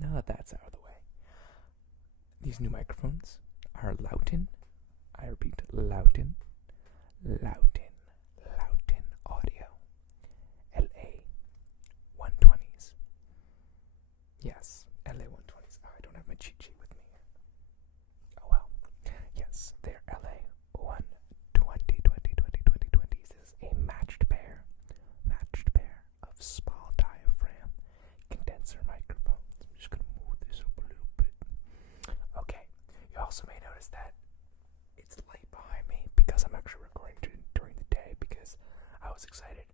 now that that's out of the way, these new microphones are Lauten. I repeat, Lauten Audio LA120s. Yes, LA120s. Oh, I don't have my cheat sheet with me. Oh well. Yes, they're LA120. This is a matched pair of small diaphragm condenser microphones. I'm just gonna move this up a little bit. Okay. You also may notice that it's light behind me because I'm actually recording during the day because I was excited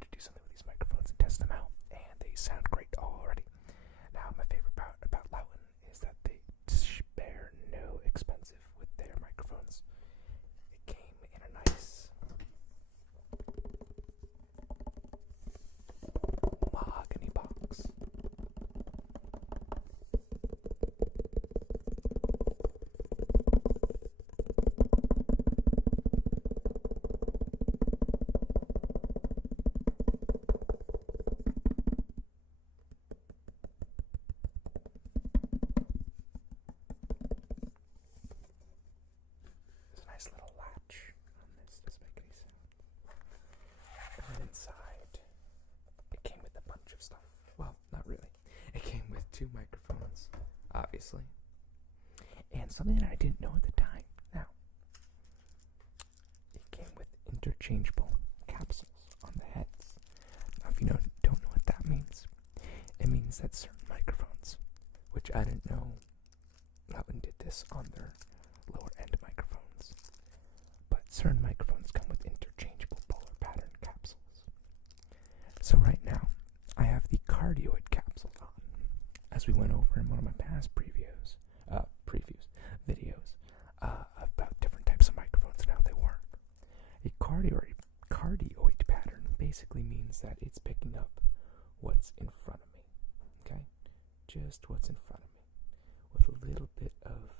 to do something with these microphones and test them out, and they sound great already. Now, my favorite part about Lauten is that they spare no expensive with their microphones. It came in a nice mahogany box. There's a nice little latch on this. Doesn't make any sound. And then inside, it came with a bunch of stuff. Well, not really. It came with two microphones, obviously, and something that I didn't know at the time. Now, it came with interchangeable capsules on the heads. Now, if you don't know what that means, it means that certain microphones, which I didn't know Lauten did this on their lower end microphones, but certain microphones come with interchangeable polar pattern capsules. So right now, I have the Cardioid capsule on, as we went over in one of my past videos about different types of microphones and how they work. A cardioid pattern basically means that it's picking up what's in front of me, okay? Just what's in front of me, with a little bit of,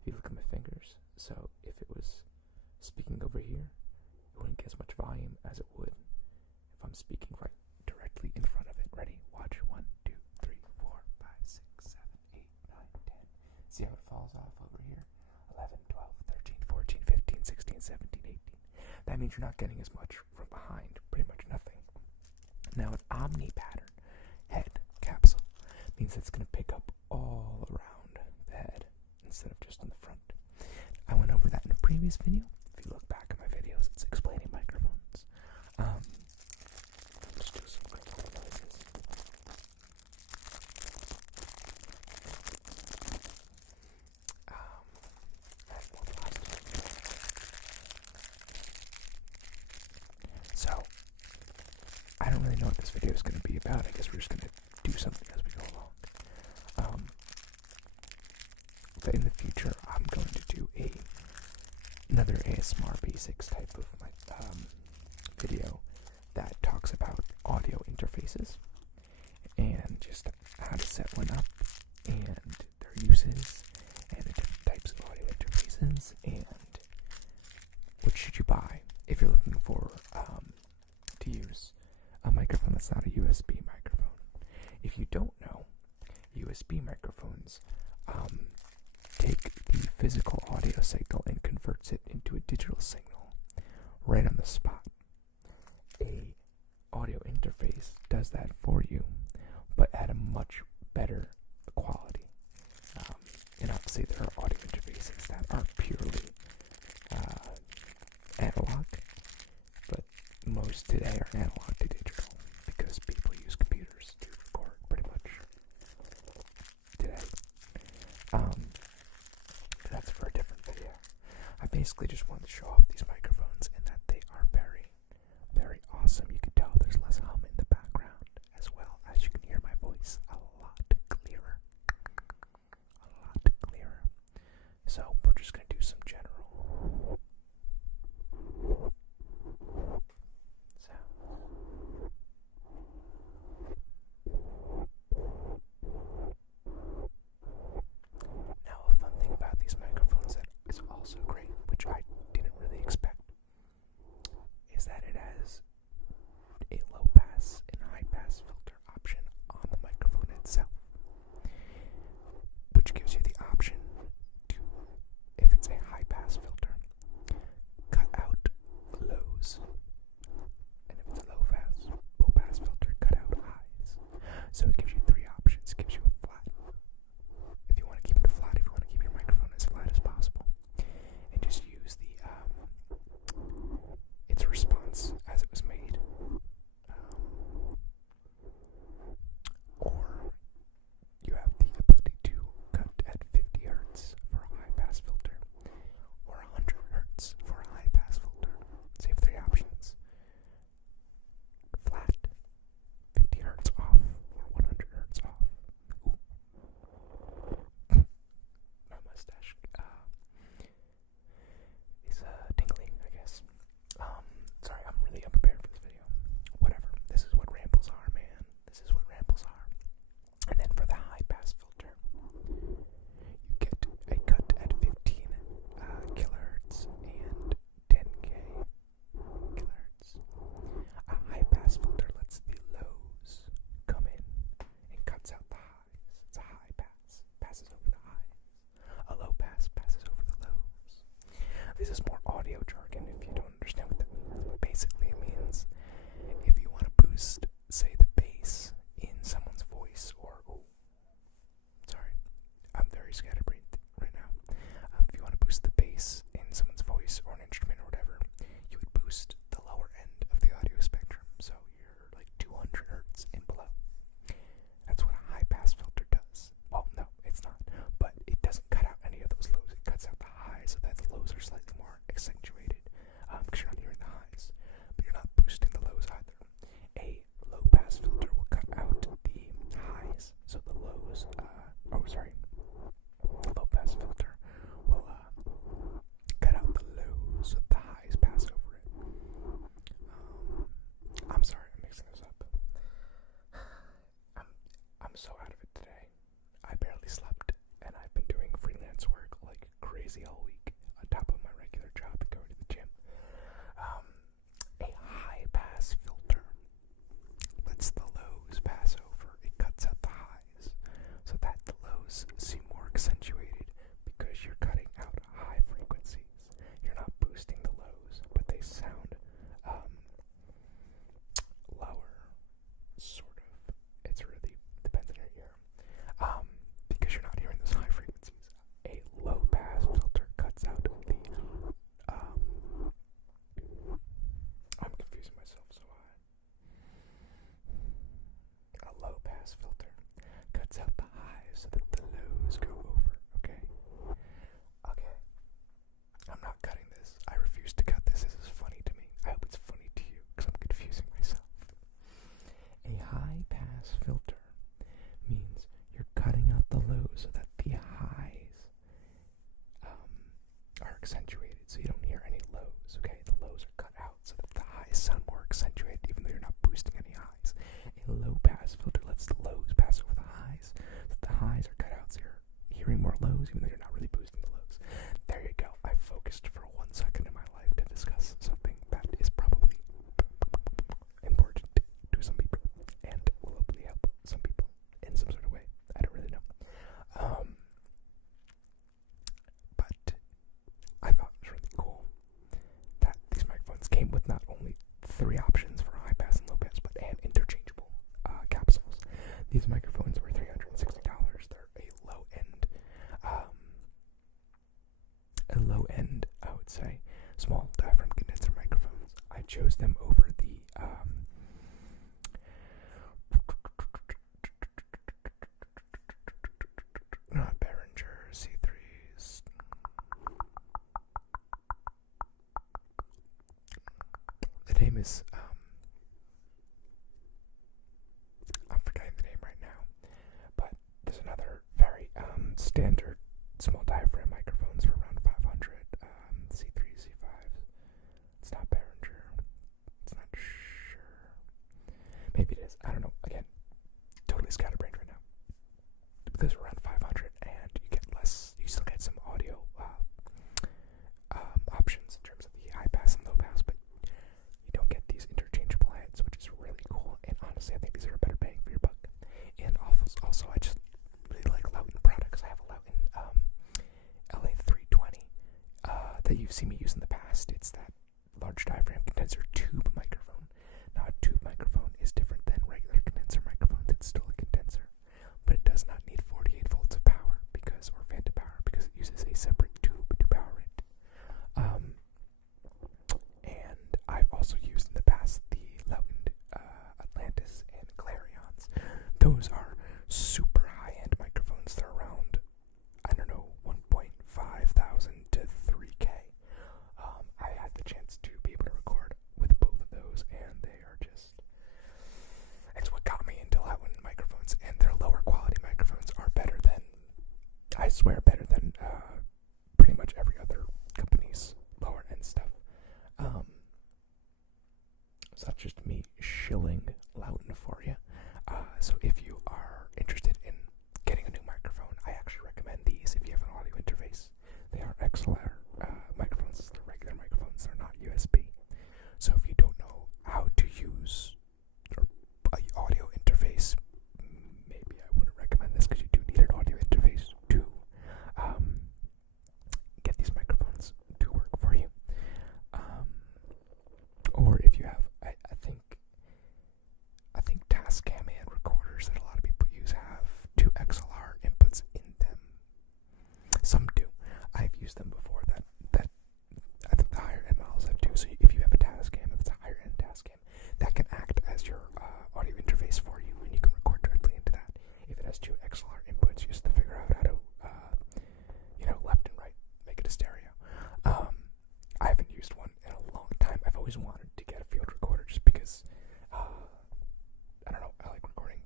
if you look at my fingers, so if it was speaking over here, it wouldn't get as much volume as it would if I'm speaking right directly in front of it. Ready? Watch. 1, 2, 3, 4, 5, 6, 7, 8, 9, 10. See how it falls off over here? 11, 12, 13, 14, 15, 16, 17, 18. That means you're not getting as much from behind, pretty much nothing. Now, an omni pattern head capsule means it's going to pick up all around the head instead of just in the front. I went over that in a previous video. If you look back at my videos, it's explaining microphones. Let's do some quick noises. That's more plastic. So, I don't really know what this video is going to be about. I guess we're just going to do something as we go along. But in the future, I'm going to do another ASMR basics type of video that talks about audio interfaces and just how to set one up and their uses and the different types of audio interfaces and what should you buy if you're looking for to use a microphone that's not a USB microphone. If you don't know, USB microphones take the physical audio signal and converts it into a digital signal right on the spot. A audio interface does that for you, but at a much better quality. And obviously there are audio interfaces that are purely analog, but most today are analog to digital because people use computers to record pretty much today. That's for a different video. I basically just wanted to show off these microphones and that they are very, very awesome. You can tell there's less hum in the background, as well as you can hear my voice a lot clearer. So we're just going to do some general sound. chose them over the not Behringer C3s. The name is I'm forgetting the name right now, but there's another very standard small diaphragm microphones for around 500, C3, C5s. It's not Behringer. It's not sure. Maybe it is. I don't know. Again, totally scatterbrained right now. But those are around 500, and you get less. You still get some audio options in terms of the high pass and low pass, but you don't get these interchangeable heads, which is really cool. And honestly, I think these are a better bang for your buck. And also, I just really like Lauten products. I have a Lauten LA120 that you've seen me use in the past. It's that large diaphragm condenser tube microphone. Now, a tube microphone is different than regular condenser microphones. It's still a condenser, but it does not need 48 volts of power or phantom power because it uses a separate tube to power it. And I've also used in the past the Lauten Atlantis and Clarions. Those are super high-end microphones. They're around, I don't know, 1.5 thousand to 3K. I had the chance to be able to record with both of those, and they are just, it's what got me into Lauten microphones, and their lower quality microphones are better than, I swear, better than pretty much every other company's lower end stuff. So that's just me shilling Lauten for you. So if you are interested in getting a new microphone, I actually recommend these if you have an audio interface. They are XLR microphones. They're regular microphones. They're not USB. So if you don't know how to use an audio interface, maybe I wouldn't recommend this because you do need an audio interface to get these microphones to work for you. Or if you have, I think Tascam and recorders that a lot of people use have two XLR inputs in them. Some do. I've used them before. That I think the higher end models have two. So if you have a Tascam, if it's a higher end Tascam, that can act as your audio interface for you, and you can record directly into that. If it has two XLR inputs, you just have to figure out how to, left and right, make it a stereo. I haven't used one in a long time. I've always wanted to get a field recorder just because, I don't know, I like recording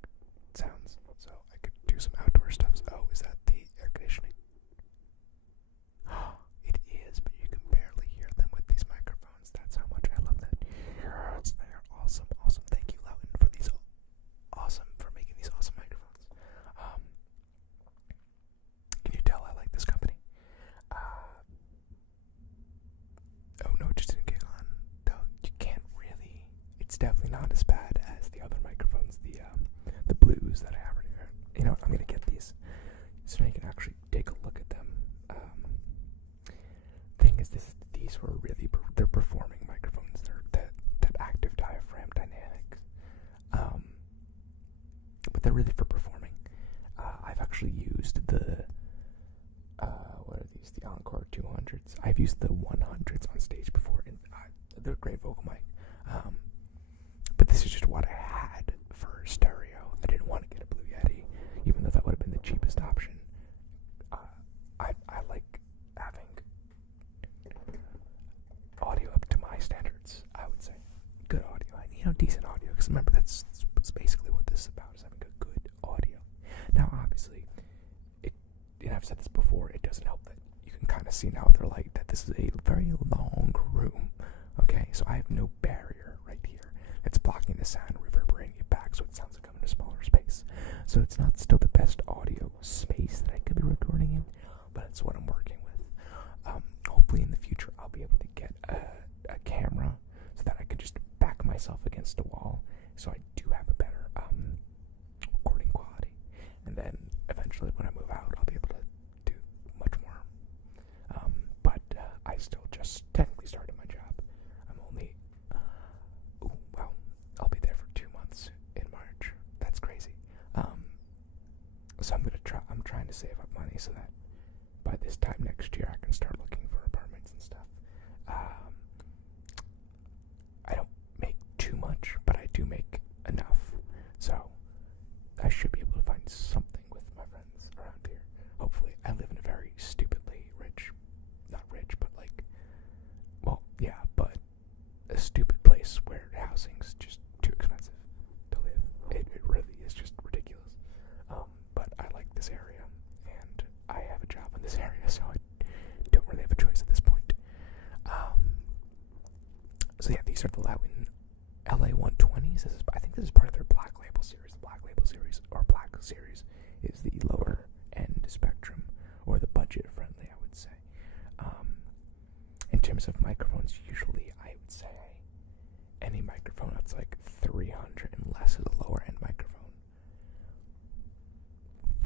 sounds, so I could do some outdoor stuff. Oh, is that the air conditioning? It is, but you can barely hear them with these microphones. That's how much I love that. Yes, they are awesome. Thank you, Lauten, for making these awesome microphones. Can you tell I like this company? Oh no, it just didn't kick on. Though you can't really. It's definitely not as bad as the other microphones, the blues that I have right here. You know what? I'm gonna get these so now you can actually take a look at them. Thing is, these were really they're performing microphones. They're that active diaphragm dynamics. But they're really for performing. I've actually used the what are these? The Encore 200s. I've used the 100s on stage before, and they're a great vocal mic. But this is just what I had for stereo. I didn't want to get a Blue Yeti, even though that would have been the cheapest option. I like having audio up to my standards, I would say. Good audio, decent audio, because remember, that's basically what this is about, is having a good audio. Now, obviously, I've said this before, it doesn't help that you can kind of see now they're like that this is a very long room, okay? So I have no barrier right here that's blocking the sound, reverberating it back, so it sounds like I'm in a smaller space. So it's not still the best audio space that I could be recording in, but it's what I'm working with. Hopefully in the future I'll be able to get a camera so that I could just back myself against the wall, so I do have a better recording quality. And then eventually when I move out, I'll be able to do much more. But I still just technically started my job. I'm only, I'll be there for 2 months in March. That's crazy. So I'm trying to save up money so that by this time next year I can start looking for apartments and stuff. I stupid place where housing's just too expensive to live. It really is just ridiculous. But I like this area, and I have a job in this area, so I don't really have a choice at this point. So yeah, these are the Lauten LA120s. I think this is part of their Black Label series. The Black Label series, or Black series, is the lower end spectrum, or the budget friendly, I would say. In terms of microphones, usually I would say any microphone that's like 300 and less is a lower end microphone.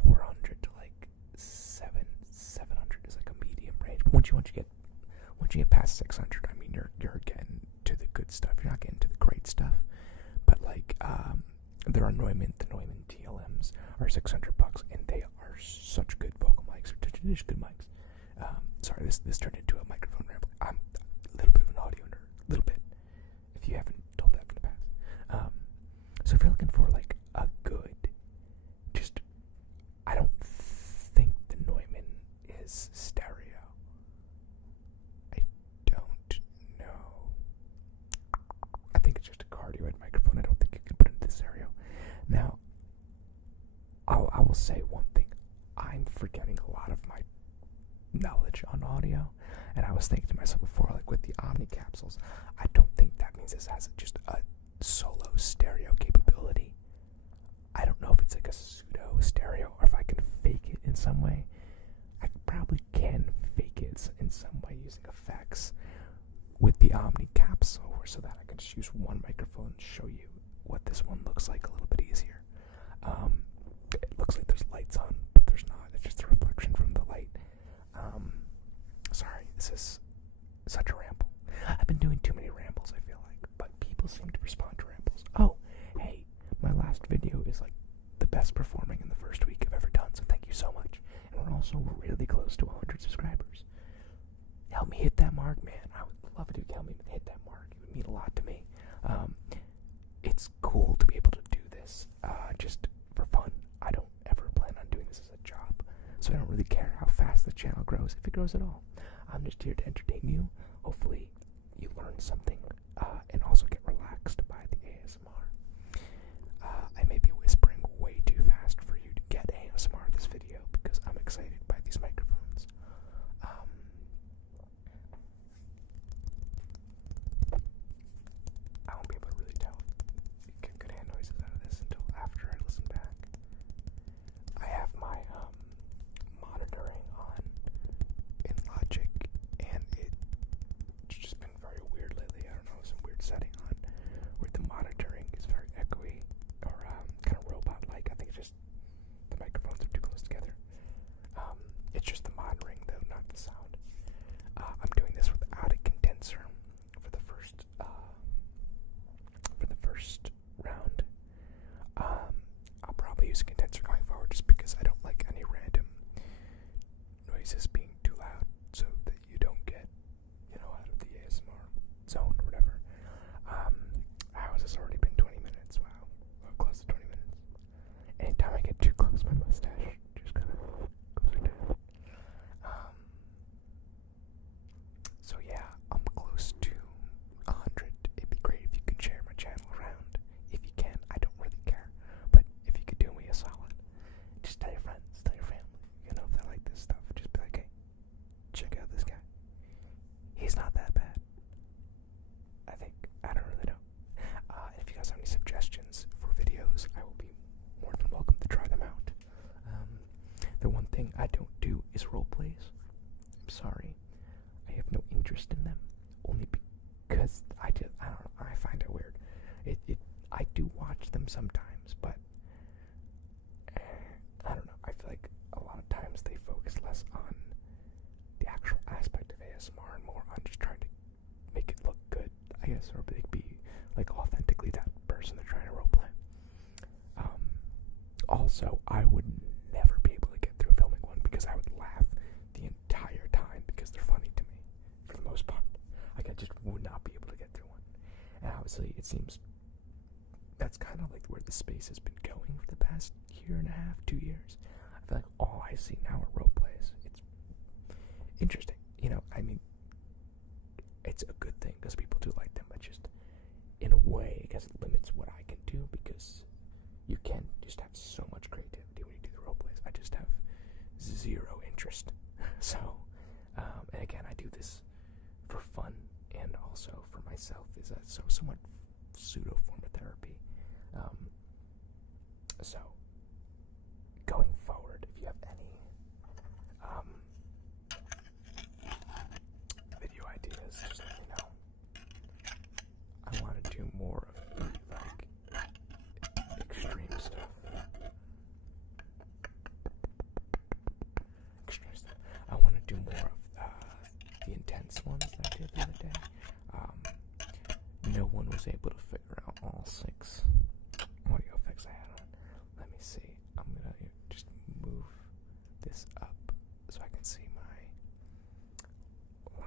400 to like 700 is like a medium range. But once you get past 600, I mean you're getting to the good stuff. You're not getting to the great stuff. But like the Neumann TLMs are $600, and they are such good vocal mics. They're just good mics. Sorry, this turned into a microphone ramble. I'm a little bit of an audio nerd, a little bit. If you haven't told that in the past. So if you're looking for like a good, I don't think the Neumann is stereo. I don't know. I think it's just a cardioid microphone. I don't think you can put it into stereo. Now, I will say one thing. I'm forgetting a lot of my knowledge on audio, and I was thinking to myself before, like with the Omni capsules, I don't think that means this has just a solo stereo capability. I don't know if it's like a pseudo stereo, or if I can fake it in some way. I probably can fake it in some way using effects with the Omni capsule, so that I can just use one microphone and show you what this one looks like a little bit easier. It looks like there's lights on, but there's not. It's just a reflection from the light. Sorry, this is such a ramble. I've been doing too many rambles, I feel like, but people seem to respond to rambles. Oh, hey, my last video is like the best performing in the first week I've ever done, so thank you so much. And we're also really close to 100 subscribers. Help me hit that mark, man. I would love it if you help me hit that mark. It would mean a lot to me. It's cool to be able to do this just for fun. I don't ever plan on doing this as a job, so I don't really care how fast the channel grows, if it grows at all. I'm just here to entertain you. Hopefully you learn something and also get relaxed by the ASMR. I may be whispering way too fast for you to get ASMR this video because I'm excited by these microphones. I won't be able to really tell if you get good hand noises out of this until after I listen back. I have my monitoring on in Logic, and it's just been very weird lately. I don't know, some weird setting on where the monitoring is very echoey or kind of robot-like. I think it's just the microphones are too close together. It's just the monitoring though, not the sound. I'm doing this without a condenser for the first round. I'll probably use a condenser going forward just because I don't like any random noises being too loud, so that you don't get, out of the ASMR zone or whatever. How has this already been 20 minutes? Wow. Close to 20 minutes. Anytime I get too close, my mustache just kind of goes like that. So yeah, I'm close to 100. It'd be great if you can share my channel around. If you can, I don't really care. But if you could do me a solid, just tell your friends, tell your family. If they like this stuff, just be like, hey, check out this guy. He's not that bad. I think. I don't really know. If you guys have any suggestions for videos, I will be more than welcome to try them out. The one thing I don't do is role plays. I'm sorry. I have no interest in them. Only because I don't know, I find it weird. I do watch them sometimes, but I don't know. I feel like a lot of times they focus less on the actual aspect of ASMR and more on just trying to make it look good, I guess, or be like authentically that person they're trying to roleplay. Also, I would never be able to get through filming one because I would laugh the entire time because they're funny to me, for the most part. Like, I just would not be able to get through one. And obviously, it seems that's kind of like where the space has been going for the past year and a half, 2 years. I feel like all I see now are role plays. It's interesting. I mean, it's a good thing because people do like them, but just realize it limits what I can do, because you can just have so much creativity when you do the role plays. I just have zero interest. So, and again, I do this for fun and also for myself. Is a somewhat pseudo form of therapy. So, going forward, if you have any video ideas, just let me know. I want to do more of the, extreme stuff. I want to do more of the intense ones that I did the other day. No one was able to figure out all 6 audio effects I had on. Let me see. I'm gonna just move this up so I can see my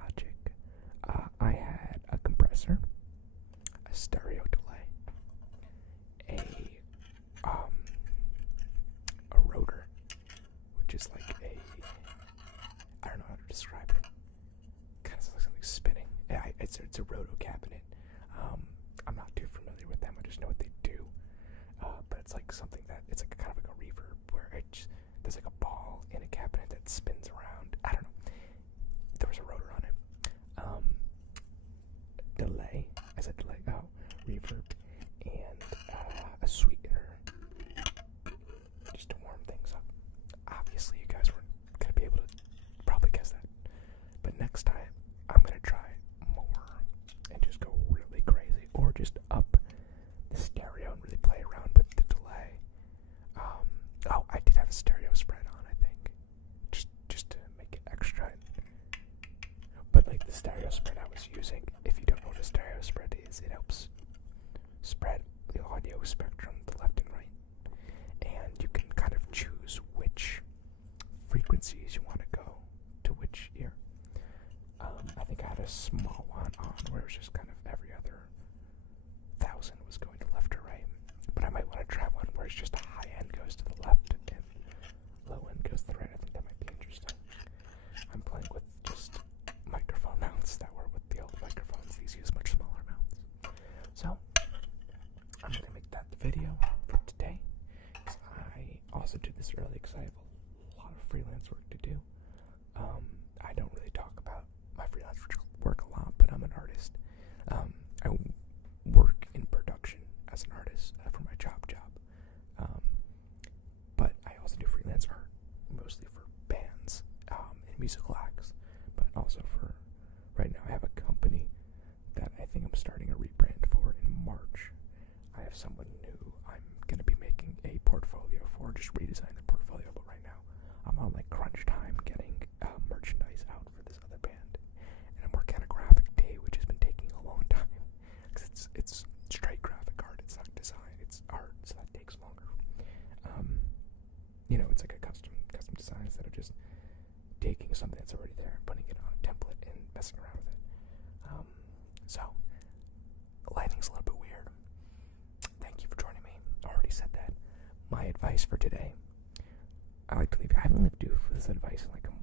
logic. I had a compressor, a stereo delay, a rotor, which is like I don't know how to describe it. Kind of looks like something spinning. It's a roto cabinet. I'm not too familiar with them. I just know what they do. But it's like something that it's like kind of like a reverb where there's like a ball in a cabinet that spins around. I don't know. There was a rotor on it. Delay. I said delay. Oh, reverb and a sweetener just to warm things up. Obviously, you guys weren't gonna be able to probably guess that. But next time, I'm gonna try more and just go really crazy, or just up the stereo and really play around with the delay. I did have a stereo spread on, I think, just to make it extra. But like the stereo spread I was using, if you don't know what a stereo spread is, it helps spread the audio spectrum to left and right, and you can kind of choose which frequencies you want to go to which ear. I think I had a small one on where it was just kind of every other 1,000 was going to left or right, but I might want to try one where it's just a high end goes to the left and low end goes to the right. I think that might be interesting. I'm playing with just microphone mounts that were with the old microphones. These use much smaller mounts. So, I'm going to make that the video for today. I also did this early because I have a lot of freelance work to do. I don't really talk about my freelance work a lot, but I'm an artist. I work in production as an artist for my job. But I also do freelance art, mostly for bands and musical acts, but also for, right now I have a company that I think I'm starting a rebrand for in March. I have someone new I'm going to be making a portfolio for, just redesign the portfolio, but right now I'm on like crunch time getting merchandise out for this other band, and I'm working on a graphic tee, which has been taking a long time, because it's straight graphic art, it's not design, it's art, so that takes longer. It's like a custom design instead of just taking something that's already there and putting it on a template and messing around with it. So, lighting's a little bit weird. Thank you for joining me. I already said that. My advice for today, I haven't lived due for this advice in like a